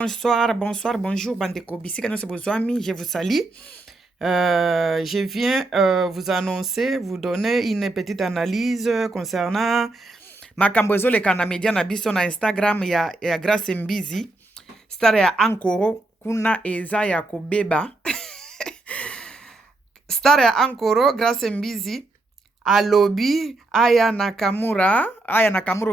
Bonsoir, bonsoir, bonjour, Bandeko Bisika, je vous salue. Je viens vous annoncer, vous donner une petite analyse concernant Makambozo le Kanamedia Nabiso na Instagram ya Grace Mbizi, star ya Ankoro, kuna eza ya kobeba. Star ya Ankoro, Grace Mbizi, alobi Aya Nakamura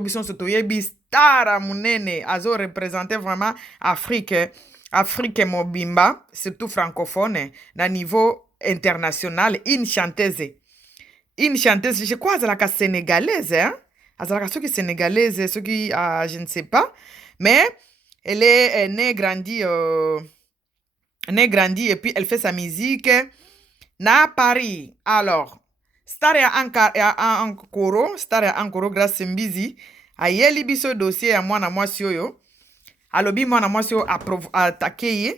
biso sotoyebi star munene azo représenter vraiment Afrique mobimba, surtout francophone, na niveau international. Une chanteuse, je crois azalaka sénégalaise, hein? Azalaka soki sénégalaise, soki je ne sais pas, mais elle est née grandie et puis elle fait sa musique na Paris. Alors star ya Ankoro Grace Mbizi ayeli biso dossier ya mwana mwasi oyo. Alobi mwana mwasi oyo attaqué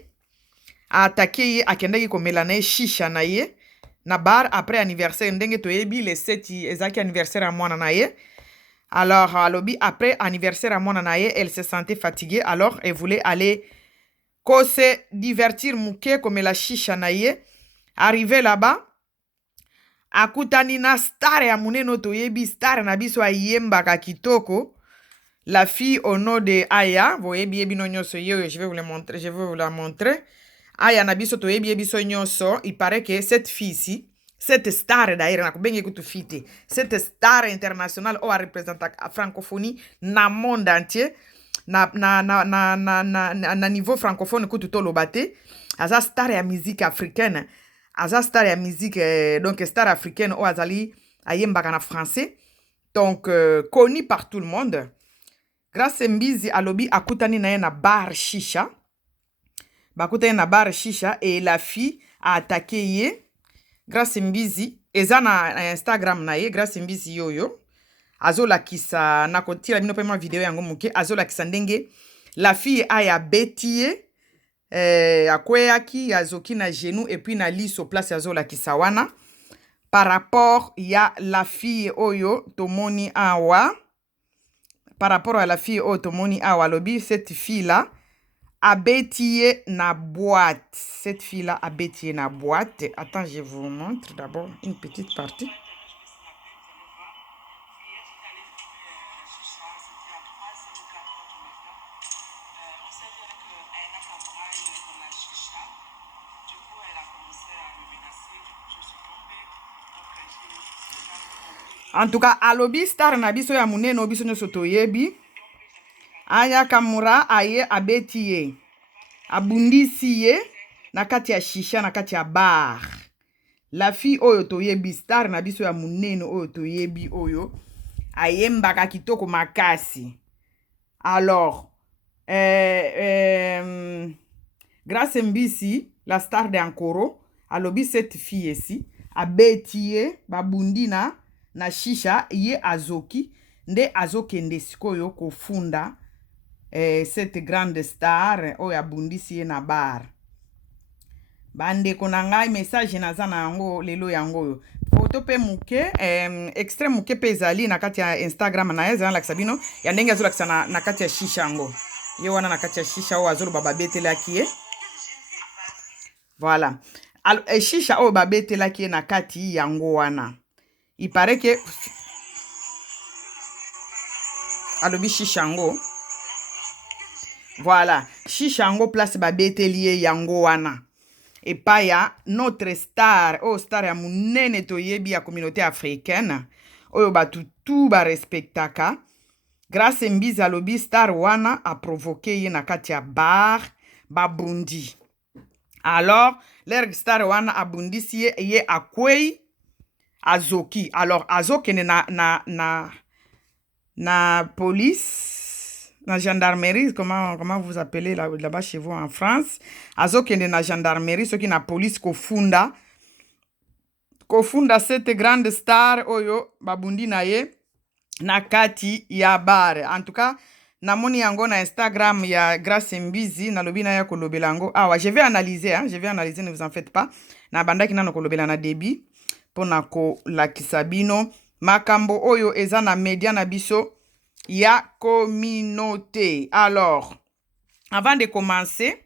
ye akendaki komela na ye shisha na ye na bar après anniversaire ndenge toyebi le 7 ezaki anniversaire ya mwana na ye. Alors alobi après anniversaire ya mwana na ye elle se sentait fatiguée, alors elle voulait aller se divertir muke komela shisha na ye. Arrivé là-bas, akutani na star ya muneno toyebi star na biso ayembaka kitoko, la fille au nom de Aya. Voyebi yebi no nyoso yo, je vais vous la montrer. Aya na biso toyebi yebi so nyoso. Il paraît que cette fille ici, cette star d'ailleurs na kubenge kutu fite, cette star internationale ou a représente la francophonie na monde entier, na niveau francophone kutu tolo bate, aza star ya musique africaine. Aza star ya musique, donc star africaine ou azali ayembaka na français, donc connu par tout le monde. Grace Mbizi alobi akutani na ye na bar shisha. Bakutani na bar shisha et la fille a attaqué ye. Grace Mbizi eza na Instagram na ye, Grace Mbizi yoyo azola kisa na kotira bino pema video yango muke, azola kisa ndenge la fille aya beti ye. Akweyaki azoki na genou et puis na liso place azola kisawana par rapport ya la fille oyo tomoni awa. Par rapport à la fille otomoni awa lobi, cette fille là a bêtillé na boîte. Cette fille là a bêtillé na boîte. Attends, je vous montre d'abord une petite partie. En tout cas, alobi star na biso ya muneno biso nyoso toyebi. Aya Nakamura aye abeti ye. Abundisi ye na kati ya shisha na kati ya bar. La fille oyo toyebi star na biso ya muneno oyo toyebi oyo ayembaka kitoko makasi. Alors, Grace Mbizi, la star de Ankoro, alobi cette fille ici abeti ye babundi na shisha ye azoki nde azokende sikoyo kofunda cette grande star oyo abundisi ye na bar. Bandeko na ngai message naza na yango lelo yango oyo. Photo pe muke, extrait muke pe ezali na kati ya Instagram na eza lakisa bino ya ndenge azolakisa na kati ya shisha yango. Ye wana na kati ya shisha oyo azolo babetelaki ye. Voilà. Shisha oyo babetelaki ye na kati yango wana. Il paraît que alobi shishango. Voilà, shishango place babetelier yango wana. Et pa ya notre star, star ya munene toyebi ya communauté africaine, oyo batu tout ba respectaka. Grace Mbizi alobi star wana a provoqué ye na kati ya bar babundi. Alors, leur star wana abundisi ye akwei azoki. Alors azokene na police, na gendarmerie, comment vous appelez là-bas chez vous en France. Azokene na gendarmerie, ce qui na police kofunda cette grande star oyo babundi na ye na kati ya bar. En tout cas, namoni yango na Instagram ya Grace Mbizi na lobi na ya kolobela yango. Awa, je vais analyser, ne vous en faites pas. Na bandaki na kolobela na débit. Pona ko la kisabino makambo oyo eza na media na biso ya communauté. Alors Avant de commencer,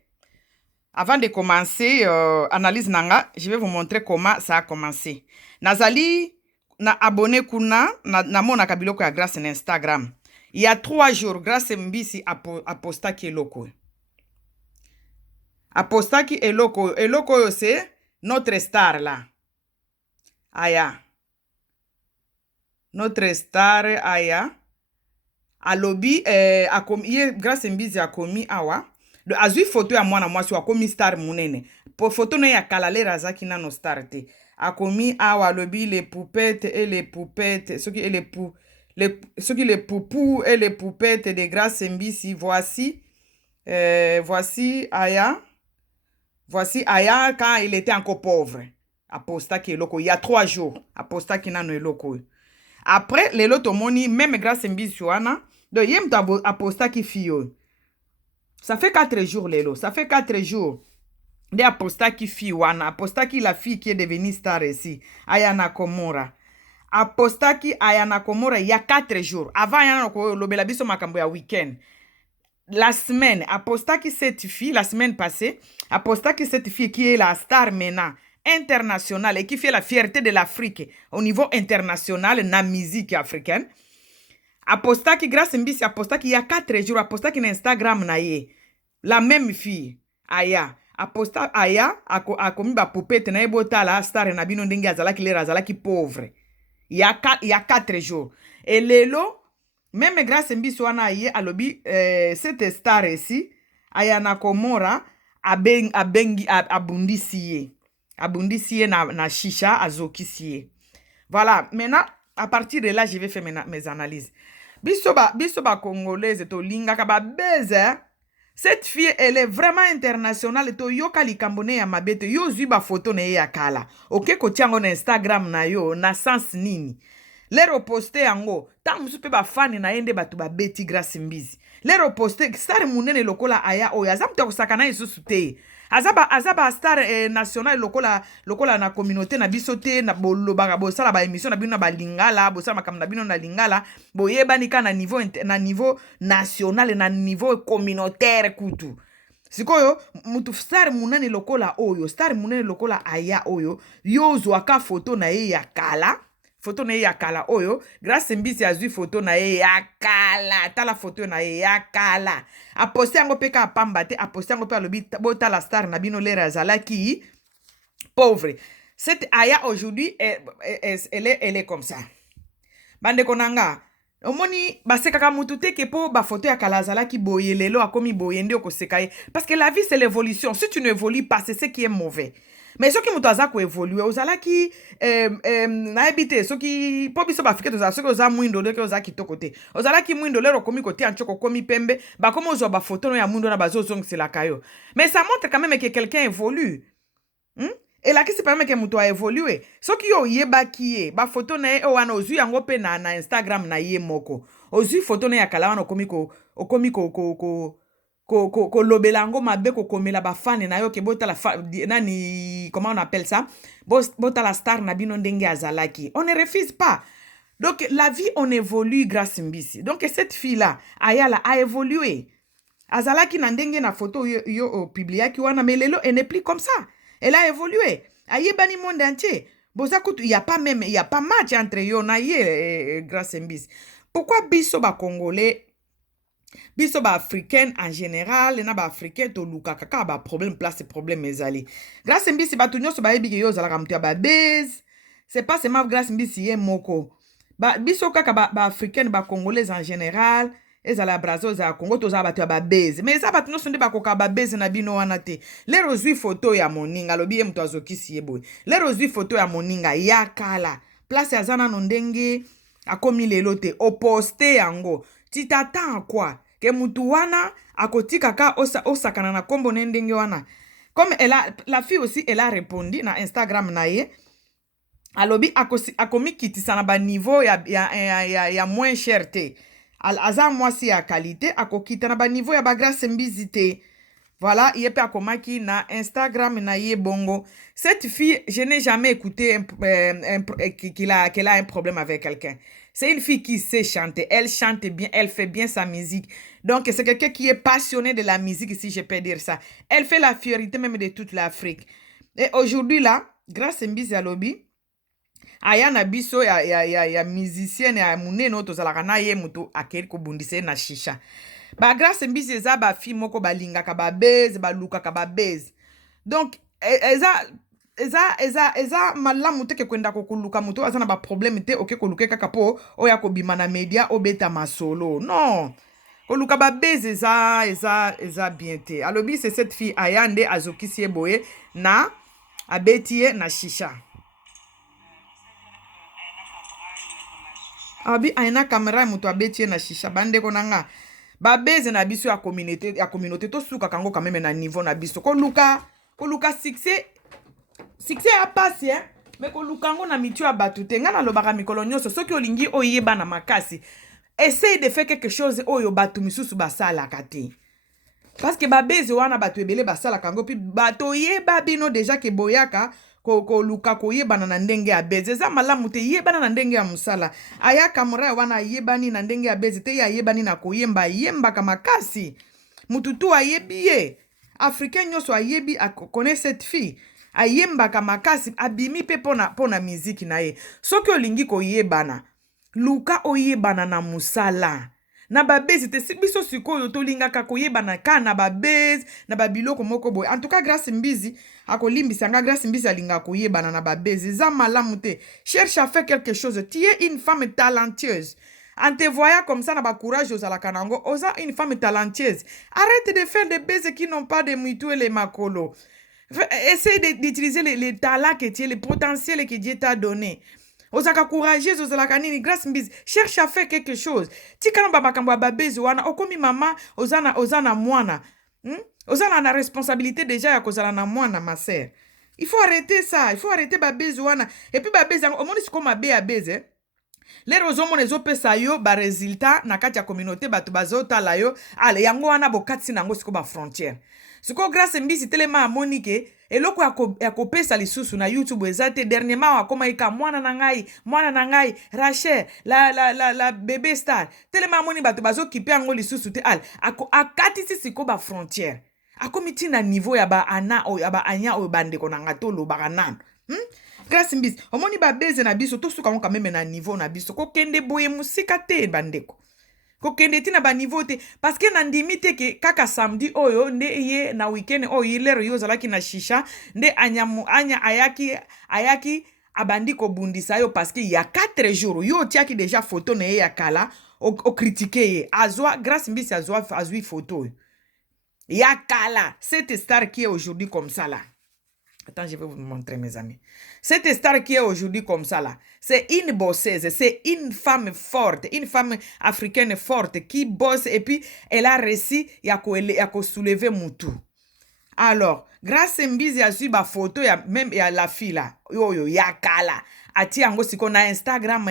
analyse nanga, je vais vous montrer comment ça a commencé. Nazali, na abonné kuna, na mona kabiloko ya grâce na Instagram. Il y a 3 jours, grâce mbisi apostaki eloko. Apostaki eloko. Eloko c'est notre star là. Aya. Notre star aya. Alobi, grâce mbisi akomi awa. Azui photo ya mwana mwasi akomi star munene. Po photo no ya kalale razaki na no star te. Akomi awa lobi les poupettes et les poupettes. Ce qui les poupous et les poupettes de grâce mbisi. Voici Aya. Voici Aya quand il était encore pauvre. Apostaki eloko. Il y a 3 jours. Apostaki na no eloko. Après, les loto moni, même grâce mbisi wana. Donc, yem to apostaki fiyo. Ça fait 4 jours, Lélo. Ça fait 4 jours. De apostaki fi wana. Apostaki la fille qui est devenue star ici. Ayana Komora. Apostaki Ayana Komora il y a 4 jours. Avant, Ayana Lobela biso makambo ya week-end. La semaine, apostaki cette fille, la semaine passée, apostaki cette fille qui est la star maintenant internationale et qui fait la fierté de l'Afrique au niveau international, na musique africaine. Apostaki grâce mbisi apostaki il y a 4 jours apostaki na Instagram na ye la même fille Aya aposta Aya akomi ba poupette na ebota la star na bino ndenge azalaki lera azalaki pauvre il y a 4 jours et lelo même grâce mbisi wana ye alobi cette star ici Ayana Komora abundisi ye na shisha azokisi ye. Voilà, maintenant à partir de là je vais faire mes analyses. Bisoba congolaise to linga kaba beze. Cette fille elle est vraiment internationale to yoka likambone ya mabete yo zuba photo na ya kala. OK ko tiango na Instagram na yo na sens nini. Lero poste yango ta musupe ba fan na yende batu ba beti grâce mbizi. Lero poste star munene lokola Aya oya zamta kusakana isusu te. Azaba star national lokola na communauté na bisote na bolobaka bosala ba émission na bino na balingala bosala makam na bino na lingala boyebani ka na niveau national na niveau communautaire kutu. Sikoyo mutu star munene lokola oyo star munene lokola Aya oyo yozo aka photo na ye ya kala. Photo na ye ya kala oyo grâce mbisi azui photo na ye ya kala tala photo na ye ya kala aposte yango peka apamba te aposte yango pe alobi bota la star na bino lera zalaki pauvre. Cette Aya aujourd'hui elle est comme ça. Bande konanga omoni basekaka mutu te ke po ba photo ya kala zalaki boye lelo akomi boye nde okoseka ye parce que la vie c'est l'évolution. Si tu n'évolues pas c'est ce qui est mauvais. Mais ce qui mutu ko évoluer ozalaki na ebite so ki po biso ba fike toza so ko za mwindo de ke ozaki to côté ozalaki mwindo lero komi côté anchoko komi pembe ba komo zo ba photo no ya mwindo na bazo zong c'est la kayo. Mais ça montre quand même que quelqu'un évolue. Et là qui se permet que mutu a évoluer. So ki yo yeba ki ba photo na e wana ozu yango pe na Instagram na ye moko. Ozu photo na ya kala wana komi ko lobelango mabe ko komela ba fan na yo ke bota la nani comment on appelle ça bota la star na bino ndenge azalaki. On ne refuse pas. Donc la vie on évolue grâce mbisi. Donc cette fille là Ayala a évolué. Azalaki na ndenge na photo yo publiaki wana mais lelo elle n'est plus comme ça. Elle a évolué. Ayebani monde entier. Bozakutu il y a pas match entre yo na ye grâce mbisi. Pourquoi biso ba congolais biso ba africaine en général na ba africain to luka kaka ba problème ezali grâce mbisi ba tunyoso ba yebike yo zalaka mutu ya ba base c'est pas seulement grâce mbisi ye moko ba biso kaka ba africaine ba congolaise en général ezala brazo za Congo to za ba base mais ça ba tunyoso nde ba koka ba base na bino wana te le rozui photo ya moninga lobi ye mutu azokisi ye boy le rozui photo ya moninga ya kala place ya zana no ndenge akomi lelo te oposte yango ti t'attends quoi que mutu wana akotika ka osakana na kombo ndenge wana comme la fille aussi elle a répondu na Instagram na ye alobi akomi kitisa na ba niveau ya moins cher te aza mwasi ya qualité akokita na ba niveau ya ba grâce mbizi te. Voilà, il est pas akomaki na Instagram na ye bongo. Cette fille, je n'ai jamais écouté qu'elle a un problème avec quelqu'un. C'est une fille qui sait chanter. Elle chante bien, elle fait bien sa musique. Donc, c'est quelqu'un qui est passionné de la musique, si je peux dire ça. Elle fait la fierté même de toute l'Afrique. Et aujourd'hui, là, grâce à Mbisi Alobi, aya na biso ya musicienne ya munene tozalaka na ye moto akeli kobundisa ye na shisha. Ba grâce Mbisi eza ba fille moko balingaka babeze balukaka babeze. Donc eza malamu te ke kwenda kokuluka moto aza na ba problème te oke koluka kaka po oya kobima na media obeta masolo. Non. Koluka babeze eza bien te. Alobi c'est cette fille ayande azokisi ye boye na abeti ye na shisha. Abi aina kamera muto abeti ye na shisha bandeko nanga. Babeze na biso ya communauté to suka kango quand même na niveau na biso. Koluka succès a passé hein. Mais koluka ngo na mitu ya batu te nga na lobaka mikolo nyonso soki olingi oyeba na makasi. Essaye de faire quelque chose oyo batu misusu basala kate. Parce que babeze wana batu ebele basala kango pi bato yeba bino déjà ke boyaka ko luka ko yebana na ndenge ya beze za malamu te yebana na ndenge ya musala aya kamera wana yebani na ndenge ya beze te ya yebani na koyemba yemba kama kasi mututu ayebiye africain nyoso ayebi akone cette fille ayemba kama kasi abimi pe pona miziki na ye soki olingi ko yebana luka oyebana na musala na babezi te biso sikoyo tolingaka koyebana ka na babezi na babiloko moko boy. En tout cas grâce Mbizi akolimbisa nga grâce Mbizi alinga koyebana na babezi za malamu te. Cherche à faire quelque chose. Tu es une femme talentueuse. En te voyant comme ça na ba courage aux alakanango, osa une femme talentueuse. Arrête de faire des baises qui n'ont pas de muitou et les makolo. Essaye d'utiliser les talents que tu as, les potentiels que Dieu t'a donné. Ozaka courageuse ozalaka nini grâce Mbizi cherche à faire quelque chose tika na babakambo babezi wana okomi mama ozana mwana ozana na responsabilité déjà ya kozala na mwana ma sœur. Il faut arrêter ça, il faut arrêter babezi wana et puis babezi omoni siko mabe ya beze lero ozomona ezopesa yo ba résultat na kati ya communauté bato bazotala yo ale yango wana bokatisi nango siko ba frontière siko grâce Mbizi telema amoni ke eloko ya kopesa lisusu na YouTube ezate dernièrement akoma ika mwana na ngai Rachel la bébé star telema amoni bato bazokipe yango lisusu te ale akatisi siko ba frontière akomi tina niveau ya ba ana o ya ba anya o bandeko na ngato lobaka nano grâce Mbizi omoni babeze na biso tosuka ngo quand même na niveau na biso kokende boye musika te bandeko kokende tina ba niveau te parce que na ndimi te ke kaka samedi oyo nde ye na weekend oyo lero yo zalaki na shisha nde anya ayaki abandi ko bundisa yo parce que il y a 4 jours yo tiaki déjà photo na ye ya kala o critiquer ye azwa grâce Mbizi azwi photo ya kala cette star qui est aujourd'hui comme ça là. Attends, je vais vous montrer, mes amis. Cette star qui est aujourd'hui comme ça, là, c'est une bosseuse, c'est une femme forte, une femme africaine forte qui bosse et puis elle a réussi à soulever Moutou. Alors, grâce à Mbizi, a su ma photo, même ya la fille là, yo, ya kala. Ati yango siko na Instagram,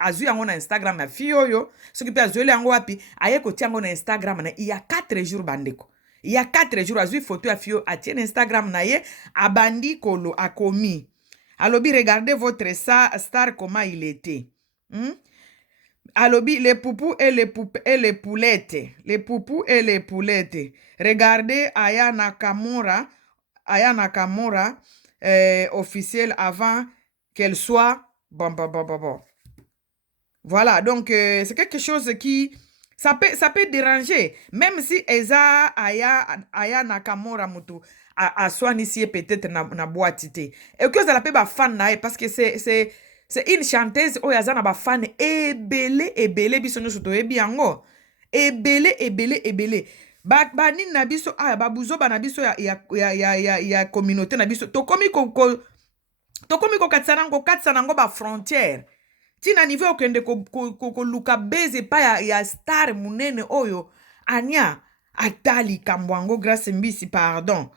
azu yango na Instagram, ya fille yo, ce qui peut azuele yango wapi, aye ko ti yango na Instagram, il y a 4 jours bandeko. Il y a 4 jours, azui photo à fio, a tien Instagram na ye, abandi kolo, a commis. Alobi, regardez votre star, comment il était. Alobi, les poupous et les poulettes. Les poupous et les poulettes. Regardez Aya Nakamura, officielle avant qu'elle soit... Bon. Voilà, donc c'est quelque chose qui... Ça peut déranger, même si Eza Aya Nakamura mutu a soigné ici peut-être na boîtité. Et que ça l'appelle ba fan na parce que c'est une chanteuse oyaza na ba fan ebele biso nyoso to ebi yango. Ebele. Ba nini na biso ba buzo ba na biso ya communauté na biso. To komi ko katsana ngo ba frontière. Tina niveau okende ko luka beze pa ya star munene oyo anya atali kambwango grâce Mbizi pardon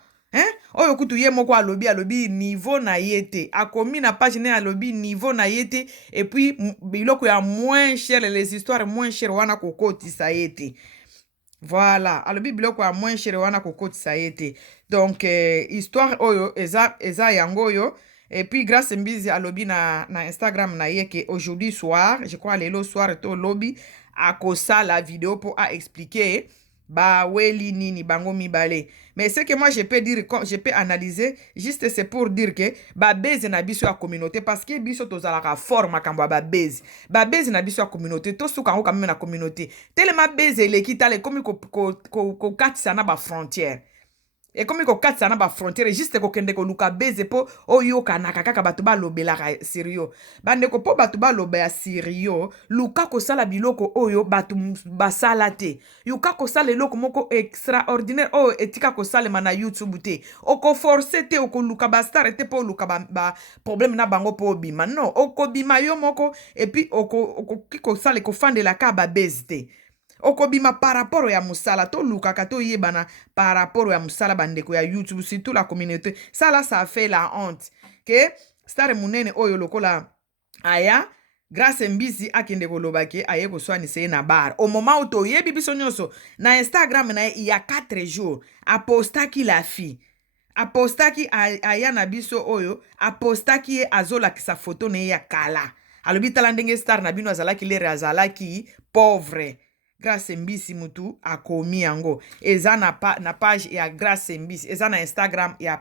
oyo kutu ye moko alobi niveau na yete akomi na page ne alobi niveau na yete et puis biloko ya moins cher les histoires moins cher wana kokotisa yete voilà alobi biloko ya moins cher wana kokotisa yete donc histoire oyo eza yango oyo. Et puis, grâce à Mbizi alobi na Instagram na ye que aujourd'hui soir, je crois lelo soir to lobby, la vidéo pour expliquer ba weli nini bango mibale. Mais ce que moi je peux dire, je peux analyser, juste c'est pour dire que ba base na biso ya communauté, parce que biso tozalaka fort makambo ba base. Ba base na biso ya communauté, to suka ngo quand même na communauté. Tellement base eleki tale comme ko katisa na ba frontière. Et comme ko katisa na ba frontière juste ko kende ko luka base po oyo kanaka kaka bato ba lobela sérieux. Bande ko po bato ba lobela sérieux, luka ko sala biloko oyo bato basala te. Yuka ko sala eloko moko extraordinaire o etika ko sala na YouTube te. Oko forcer te oko luka ba star te po luka ba problème na bango po bima. Non, oko bima yo moko et puis oko kiko sala ko fande la ka ba base te. Okobima par rapport ya musala to lukaka to yebana par rapport ya musala bandeko ya YouTube, surtout la communauté. Ça là, ça fait la honte que star munene oyo lokola aya grâce mbisi akende kolobake aye koswani se na bar au moment où to yebi biso nyonso na Instagram na il y a 4 jours apostaki la fille apostaki aya na biso oyo apostaki azola kisa photo ne ya kala alobi tala ndenge star na bino azalaki lere azalaki pauvre. Grâce mbisi mutu akomi yango eza na page ya Grâce mbisi eza na Instagram ya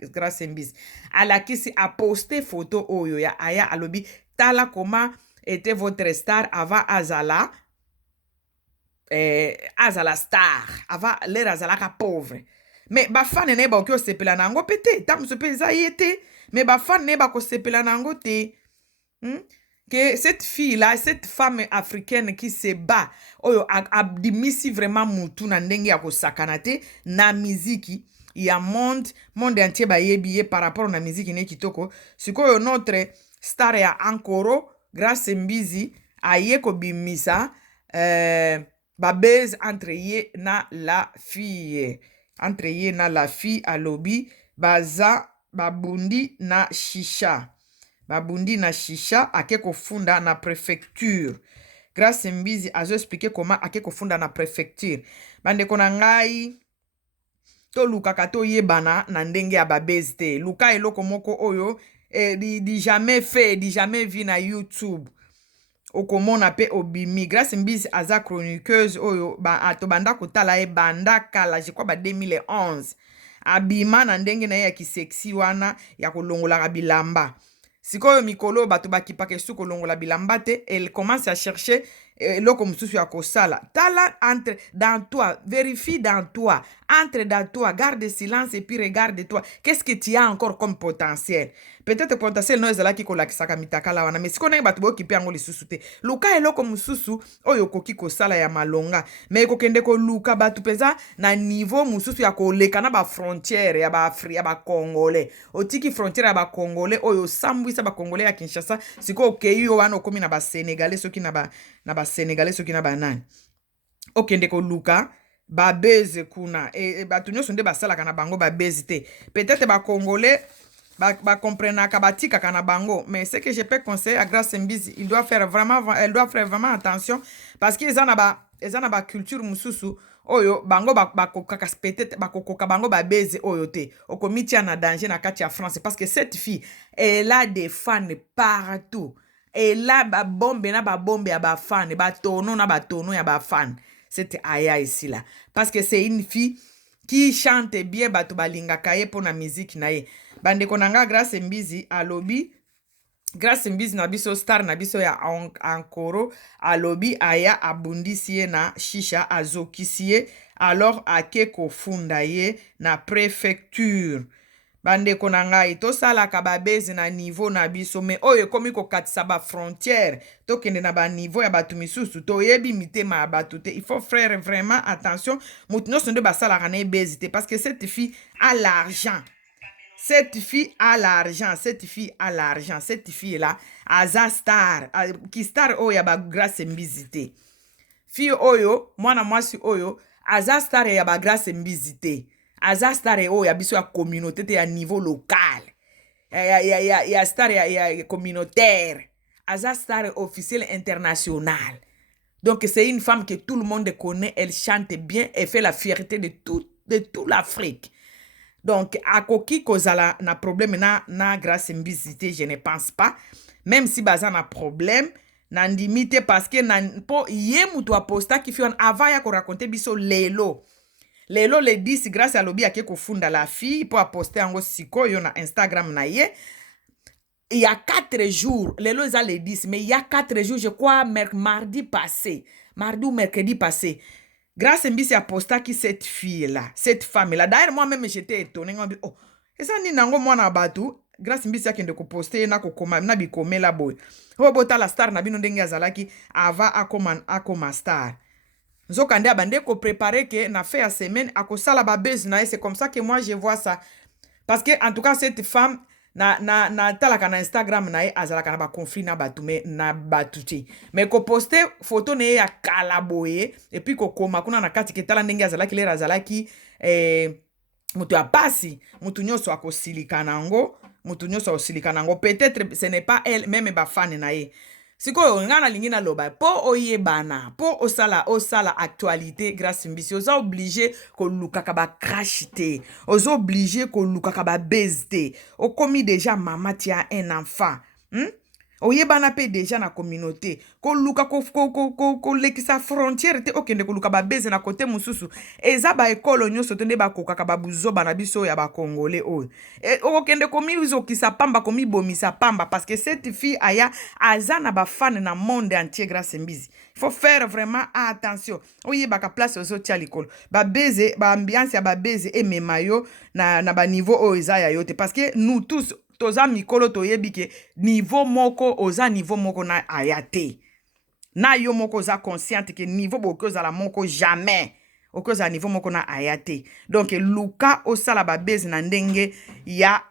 Grâce mbisi alakisi a poster photo oyo ya aya alobi tala comment était votre star avant azala star avant lera azalaka pauvre. Mais ba fan ne ba ko sepela nango pete tam so peza yete mais ba fan ne ba ko sepela nango te. Que cette fille-là, cette femme africaine qui se bat, oyo abdimisi vraiment mutu na ndenge ya kosakanate na miziki ya monde entier ba yebiye par rapport na miziki ne kitoko. Sikoyo notre star ya Ankoro Grâce Mbizi aye ko bimisa ba base entre ye na la fille. Entre ye na la fille alobi baza babundi na shisha. Babundi na shisha ake kofunda na préfecture. Grâce Mbizi azo expliquer comment ake kofunda na préfecture. Bande kona ngai to lukaka to yebana na ndenge ya babezi te. Luka eloko moko oyo di jamais fait, di jamais vu na YouTube. Okomona pe obimi. Grâce Mbizi aza chroniqueuse oyo to banda kotala banda kala je crois ba 2011. Abima na ndenge na ya kisexy wana ya kolongola bilamba. Sikoyo mikolo bato bakipaka su kolongola bilamba te, elle commence à chercher loko mususu ya kosala. Tala entre dans toi, vérifie dans toi, entre dans toi, garde silence et puis regarde toi. Qu'est-ce que tu as encore comme potentiel? Peut-être potentiel no ezala ki kolakisaka mitakala wana, mais sikona bato bo kipe yango lisusu te. Luka eloko mususu oyo koki kosala ya malonga, mais kokende ko luka bato peza na niveau mususu ya koleka na ba frontière ya ba Congolais. Otiki frontière ya ba Congolais oyo sambwisa ba Congolais ya Kinshasa, siko okeyi yo wana okomi na ba Sénégalais soki na ba Sénégalais soki na ba nani. Okende ko luka ba beze kuna bato nyonso nde basalaka na bango ba beze te. Peut-être ba Congolais ba comprendre kabatika kana bango, mais ce que je peux conseiller à Grâce Mbizi, elle doit faire vraiment attention parce que ezana ba culture mususu oyo bango bakokaka peut-être bakokoka bango ba beze oyo te okomitia na danger na kati ya France parce que cette fille elle a des fans partout. Elle a ba bombe ya ba fan, ba tono ya ba fan. Cette aya ici là parce que c'est une fille qui chante bien bato balingaka ye pona musique na ye. Bande konanga Grâce Mbizi alobi Grâce Mbizi na biso star na biso ya Ankoro alobi aya abundisi ye na shisha azokisi ye alors ake kofunda ye na préfecture. Bande konanga ito sala ka babezi na niveau na biso me oyo komi ko katisa ba frontière to kende na ba niveau ya batu misusu to yebi mitema ya batu te. Il faut faire vraiment attention mutu nyonso nde basala kana ebezi te parce que cette fille a l'argent. Cette fille a l'argent, cette fille là, aza star, ki star oyo ya ba Grâce Mbizi te. Fille oyo, mwana mwasi oyo, aza star ya ba Grâce Mbizi te. Aza star oyo ya biso ya communauté te ya niveau local. Ya star ya communautaire. Aza star officiel international. Donc c'est une femme que tout le monde connaît, elle chante bien, elle fait la fierté de toute l'Afrique. Donc, akoki kozala na problème na Grâce Mbizi te, je ne pense pas. Même si baza na problème, nandimi te parce que po ye mutu apostaki fi wana avant ya koraconte biso lelo le 10 grâce à lobi ake kofunda la fille po aposte yango sikoyo na Instagram na ye. Il y a 4 jours, lelo eza le 10, mais il y a 4 jours, je crois mardi passé, mardi ou mercredi passé, grâce Mbisi apostaki cette fille-là, cette femme-là. D'ailleurs, moi-même, j'étais étonné. Oh, et ça, ni nango mwana batu, grâce Mbisi akende ko poster na ko koma na bikome la boy. Ho bota la star na bino ndenge azalaki ava akoma star. Nzokande abande ko préparer que na fait à semaine akosala ba buzz na, c'est comme ça que moi je vois ça. Parce que en tout cas cette femme na talaka na Instagram na ye azalaka na ba conflit na batu me na batuti. Mais ko poster photo ne ya kalaboye et puis ko koma kuna na kati ke tala ndenge azalaki lera azalaki mutu ya pasi, mutu nyoso akosilika nango, mutu nyoso akosilika nango. Peut-être ce n'est pas elle même ba fan na ye. Sikoyo ngana lingina loba po oyebana po osala actualité grâce Mbisi oza obligé ko lukaka ba crash te, oza obligé ko lukaka ba base te. Okomi déjà maman tia un enfant, oyebana pe déjà na communauté ko luka ko lekisa frontière te okende ko luka ba base na côté mususu eza ba ekolo nyoso tende ba kokaka ba buzoba na biso ya ba congolais oyo okende komi uzokisa pamba komi bomisa pamba parce que cette fille aya azana ba fan na monde entier grâce Mbisi. Il faut faire vraiment attention. Oyebaka place ozo tia likolo ba base ba ambiance ya ba base et memayo na ba niveau oyo eza ya yote parce que nous tous toza mikolo toyebi ke niveau moko oza niveau moko na ayate. Na yo moko oza consciente ke niveau boko oza moko jamais. Okoza niveau moko na ayate. Donc luka osala ba base na ndenge ya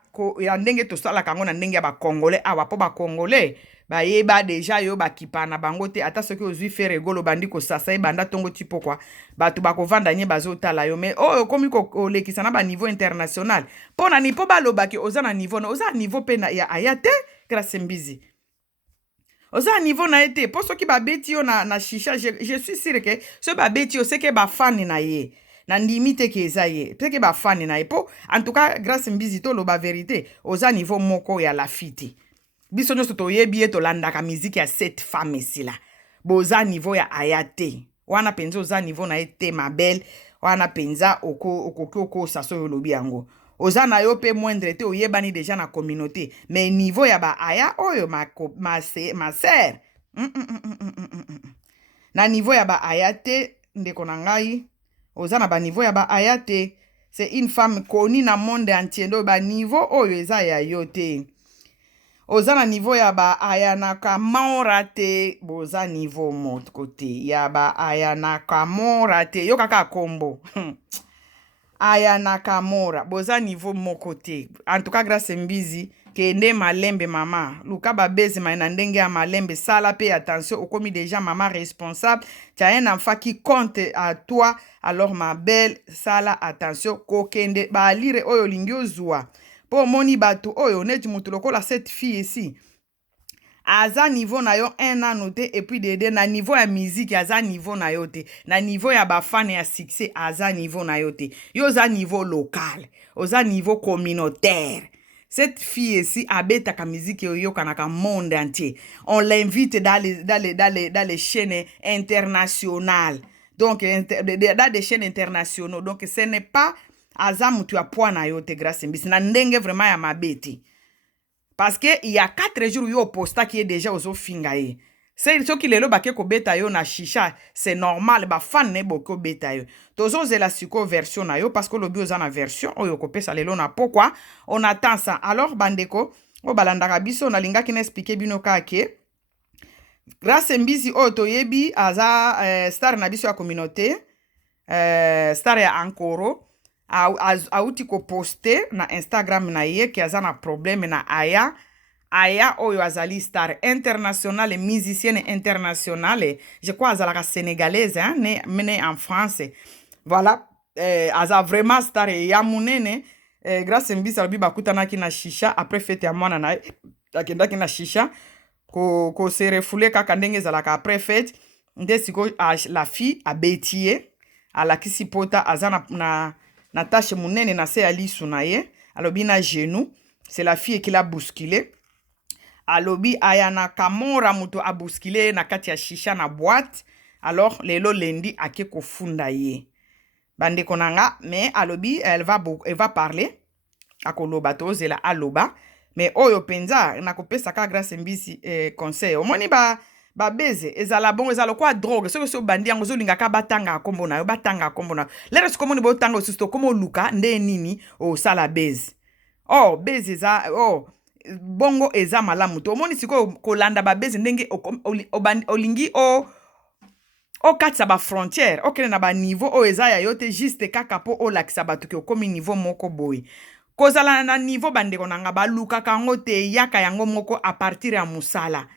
ndenge tosala kango na ndenge ya ba congolais awa po ba congolais ba yeba déjà yo ba kipana bango te ata soki ozwi faire egolo bandi ko sasa banda tongo tipo kwa batu ba kovanda nye bazotala yo mais oh komi ko lekisa na ba niveau international pona ni po ba lobaki oza na niveau na oza niveau pe na ya ayate grâce Mbisi oza niveau na ete po soki ba beti yo na shisha je suis sûr que ce ba beti yo c'est que ba fan na ye na ndimi te ke eza ye peut que ba fan na ye po en tout cas grâce Mbisi to lo ba vérité oza niveau moko ya la fite. Biso nyonso toyebi to landaka miziki ya cette femme ici là. Boza niveau ya ayate. Wana penza oza niveau na ete mabel. Wana penza oko saso lobi yango. Oza na yo pe moindre te oyebani déjà na communauté. Mais niveau ya ba aya oyo ma sœur. Na niveau ya ba ayate ndeko na ngai. Oza na ba niveau ya ba ayate. C'est une femme connue na monde entier. Do ba niveau oyo eza ya yote. Oza na niveau ya ba ayana kamora te boza niveau mot côté ya ba ayana kamora te yo kaka kombo ayana kamora boza niveau moko te. En tout cas grâce Mbisi kende malembe mama luka ba bezi na ndenge ya malembe sala pe attention okomi déjà maman responsable tu as un enfant qui compte à toi alors ma belle sala attention kokende ba lire oyo lingi ozwa. Po moni batu oyo neti mutu lokola cette fille ici aza niveau na yo 1 an te et puis dede na niveau ya musique aza niveau na yo te na niveau ya ba fan ya succès aza niveau na yo te yo za niveau local oza niveau communautaire. Cette fille ici abetaka musique yo kanaka monde entier. On l'invite dans les chaînes internationales. Donc dans des chaînes internationales. Donc ce n'est pas aza mutu ya poa na yo te grâce Mbisi na ndenge vraiment ya mabeti parce que il y a 4 jours yo posta qui est déjà ozo finga ye c'est ce qui lelo bake ko beta yo na shisha c'est normal ba fan ne boko beta yo tozo zela siko version na yo parce que lobi oza na version oyo ko pesa lelo na pourquoi on attend ça alors bandeko o balandaka biso na linga ki na expliquer bino kake grâce Mbisi o toyebi aza star na biso ya communauté star ya Ankoro auti ko poste na Instagram na ye ki aza na problème na aya oyo azali star internationale musicienne internationale je crois azalaka sénégalaise hein né en France voilà aza vraiment star ya munene grâce Mbisi alobi bakutanaki na shisha après fête ya mwana na akendaki na shisha ko se refoule kaka ndenge ezalaka après fête nde siko la fille abetie alakisi pota aza na tâche munene na se ya lisu na ye alobi na genou c'est la fille qui l'a bousculé alobi aya na kamora muto abuskile na kati ya shisha na boîte. Alors lelo lendi ake kofunda ye bandeko nanga, mais alobi elle va parler akoloba tozela aloba, mais oyo penza na kopesa ka Grace Mbisi conseil omoni ba beze ezala bon ezala kwa drogue soki so bandi yango zolinga ka batanga akombo na yo batanga akombo na lere sikomoni botanga osusto komo luka nde nini osala beze beze eza bongo eza malamu to omoni sikoyo kolanda ba beze ndenge olingi okatisa ba frontière okende na ba niveau oyo eza ya yo te juste kaka po olakisa bato ke okomi niveau moko boye kozala na niveau bandeko nanga balukaka yango te yaka yango moko a partir ya musala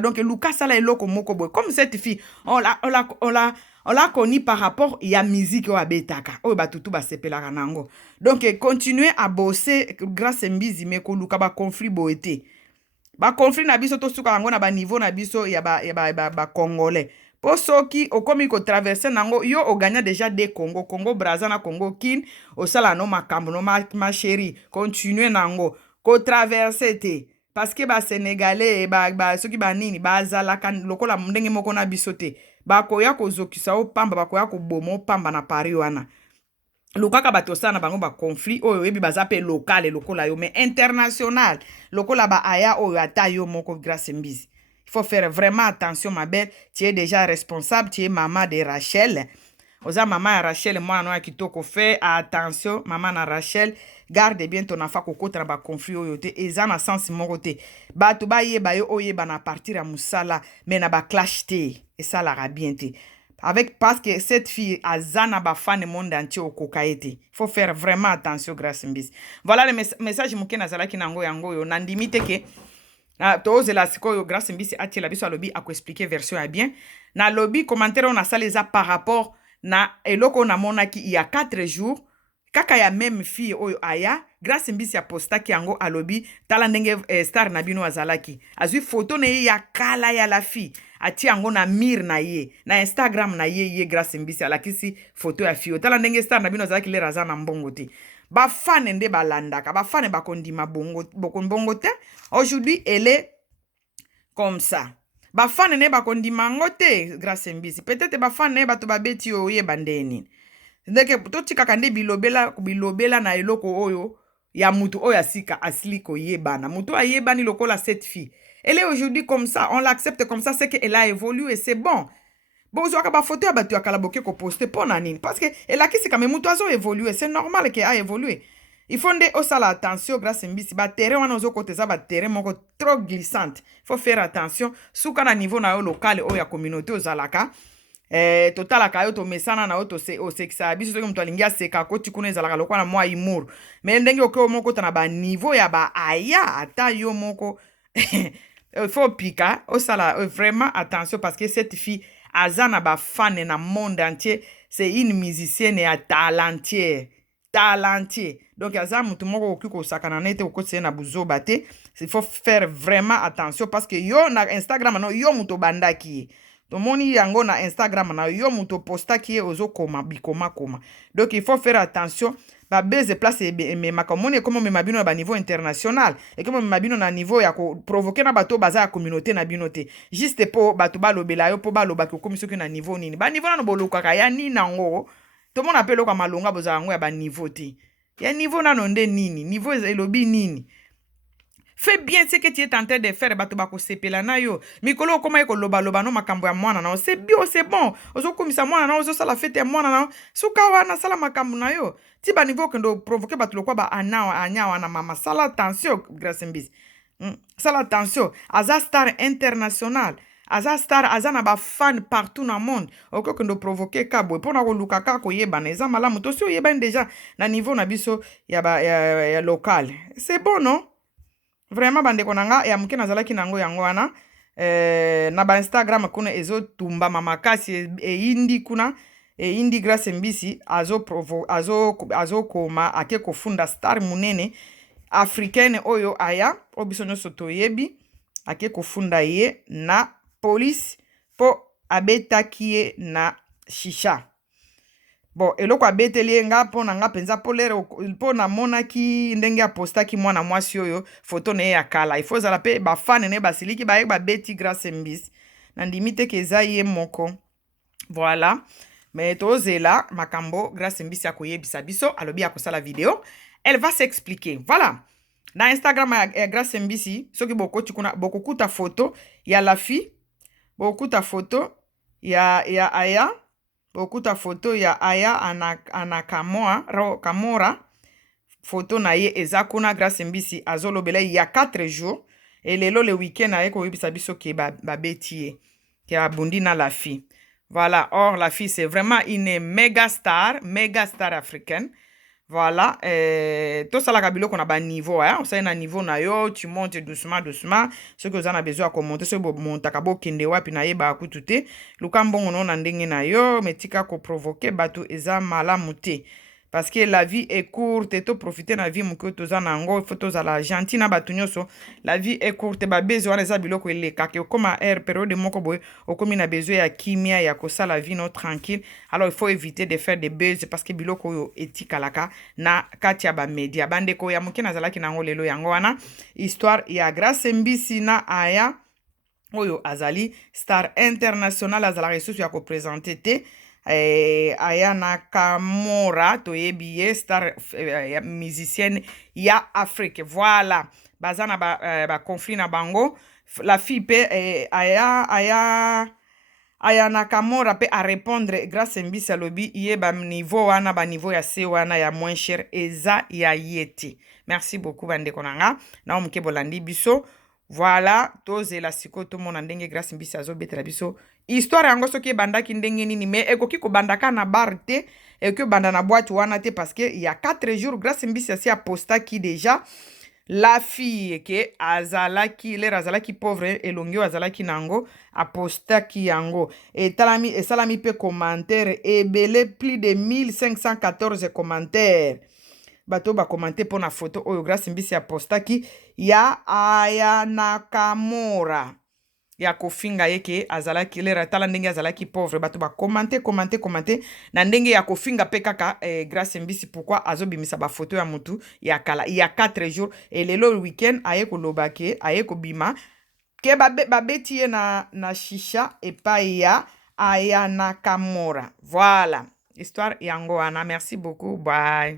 donc luka sala eloko moko boye comme cette fille on la koni par rapport ya musique oyo abetaka oyo batutu basepelaka nango donc continuer à bosser Grace Mbisi me koluka ba conflit boye te ba conflit na biso tosuka yango na ba niveau na biso ya ba congolais po soki okomi ko traverser nango yo oganya déjà des Congo Brazza na Congo kin osala no makambo no ma chérie continuer nango ko traverser te parce que ba Sénégalais ba soki ba nini bazala kan lokola ndenge moko na biso te ba koya kozokisa o pamba ba koya ko bomo pamba na Paris wana lukaka bato sana bango ba conflit oyo yebi baza pe local lokola yo mais international lokola ba aya oyo ata yo moko Grace Mbisi. Il faut faire vraiment attention ma belle, tu es déjà responsable, tu es maman de Rachel. Oza maman ya Rachel moi no kitoko fait attention maman na Rachel, garde bien ton enfant kokota na ba conflit oyo te eza na sens moko te. Bato ba yeba yo oyeba na partir ya musala mais na ba clash te et ça la bien te. Avec parce que cette fille azana ba fan monde entier au kokaete. Il faut faire vraiment attention Grace Mbisi. Voilà le message mukena zalaki nango yango yo nandimite ke tozela sikoyo Grace Mbisi atiela biso alobi ako expliquer version ya bien na lobby commentaire on a ça les a par rapport na eloko na monaki il y a 4 jours kaka ya même fille oyo aya Grace Mbisi ya postaki yango alobi tala ndenge star na bino azalaki azwi photo na ye ya kala ya la fille ati yango na mir na ye na Instagram na ye Grace Mbisi alakisi photo ya fille tala ndenge star na bino azalaki le raza na mbongo te ba fan nde balandaka ba fan bakondima bongo te aujourd'hui elle est comme ça ba fan ne bakondima ngo te Grace Mbisi peut-être ba fan ne bato babeti oye bandeni ndeke totika nde bilobela na eloko oyo ya mutu oyo asika asliko yebana mutu ayebani lokola cette fille elle est aujourd'hui comme ça on l'accepte comme ça c'est qu'elle a évolué c'est bon. Bon, vous avez photo à battu à Kalaboke ko poster pour nanine parce que elle a qui c'est quand même oiseau évolué, c'est normal qu'elle a évolué. Il faut de osala attention Grace Mbisi ba terrain wana ozo côté ça ba terrain moko trop glissante. Il faut faire attention souka na niveau na yo local o ya communauté ozalaka. Total akayo to mesana na auto se o sexa biso soki mtu alingia seka ko tikuna ezalaka lokwa na mwa imuru. Mais ndenge okyo moko tana ba niveau ya ba aya ata yo moko il faut pika osala vraiment attention parce que cette fille azana ba fan na monde entier c'est une musicienne ya talentueux donc aza mutu moko okiko sakana nete okotse na buzoba te il faut faire vraiment attention parce que yo na Instagram no yo mutu bandaki to moni yango na Instagram na yo mutu postaki ozo koma bikoma koma donc il faut faire attention ba beze place mais makamoni comme me mabino na ba niveau international et comme me mabino na niveau ya ko provoquer na bato baza ya communauté na binoté juste po bato balobela yo po baloba ko komisio ke na niveau nini ba niveau na boloka ka ya nini nango to mona pelo ka malonga boza yango ya ba niveau te ya niveau na nonde nini niveau elobi nini. Fais bien ce que tu es en train de faire bato bako sepela na yo mikolo koma eko loba no makambo ya mwana na c'est bio c'est bon ozo komisa mwana na ozo sala fete ya mwana na suka wana sala makambo na yo ti ba niveau kendo provoquer bato lokwa ba anyawa na mama sala attention Grace Mbisi sala attention aza star international aza star aza na ba fan partout na monde oko kendo provoquer kabo pona ko luka ka ko yeba na eza malamu to si yeba déjà na niveau na biso ya local c'est bon non. Vraiment bandeko nanga ya muke nazalaki nango yango wana na ba Instagram kuna ezo tumba mamakasi indi kuna indi Grace Mbisi azo koma ake kofunda star munene africaine oyo aya obiso nyoso toyebi ake kofunda ye na police po abetaki ye na shisha bon eloko abeteli ye nga mpo na nga mpenza mpo namonaki ndenge apostaki mwana mwasi oyo foto na ye ya kala ifo ozala mpe bafane na ye basiliki baye babeti Grace Mbisi nandimi te ke eza ye moko voilà me tozela makambo Grace Mbisi akoyebisa biso alobi akosala video elle va s'expliquer voilà na Instagram ya Grace Mbisi soki bokoti kuna bokokuta foto ya la fille bokokuta foto ya Aya bokuta foto ya Aya Kamora foto na ye eza kuna Grace Mbisi azolobela il y a 4 jours et lelo le week-end aye koyebisa biso ke babeti ye ke abundi na la fille voilà or la fille c'est vraiment une méga star africaine voilà tout ça la biloko na ba niveau hein on sait na niveau na yo tu montes doucement ce que vous en avez besoin à monter ce bo montaka bo kende wapi na ye ba kutu te luka mbongo no na ndenge na yo metika ko provoquer batu eza malamu te parce que la vie est courte et to profiter na vie muko toza nango il faut tozala gentil na batu nyonso la vie est courte ba besoin eza biloko eleka ke koma période moko boye okomi na besoin ya kimia ya kosala vie no tranquille alors il faut éviter de faire des buzz parce que biloko oyo etikalaka na kati ya ba media bandeko ya muke nazalaki nango lelo yango wana histoire ya Grace Mbisi na Aya oyo azali star international azalaka lisusu ya kopresente te Aya Nakamura toyebi ye star musicienne ya Afrique voilà baza na ba conflit na bango la fille pe Aya Nakamura pe a répondre Grace Mbisi alobi ye ba niveau wana ba niveau ya se wana ya moins cher eza ya yeti merci beaucoup bandeko nanga na omuke bolandi biso voilà tozela siko tomona ndenge Grace Mbisi azobetela biso histoire yango soki ebandaki ndenge nini mais ekoki kobandaka na bar te ekoki obanda na boîte wana te parce que il y a 4 jours Grace Mbisi asi apostaki déjà la fille ke azalaki lere azalaki pauvre elongi oyo azalaki nango apostaki yango esalami pe commentaire ebele plus de 1514 commentaires bato bakomante mpo na foto oyo Grace Mbisi apostaki ya Aya Nakamura ya kofinga ye ke azalaki lera tala ndenge azalaki pauvre bato bakomante na ndenge ya kofinga pe kaka Grace Mbisi pourquoi azobimisa bafoto ya mutu ya kala il y a 4 jours et lelo week-end aye koloba ke aye kobima ke babeti ye na shisha epai ya Aya Nakamura voilà histoire yango wana merci beaucoup bye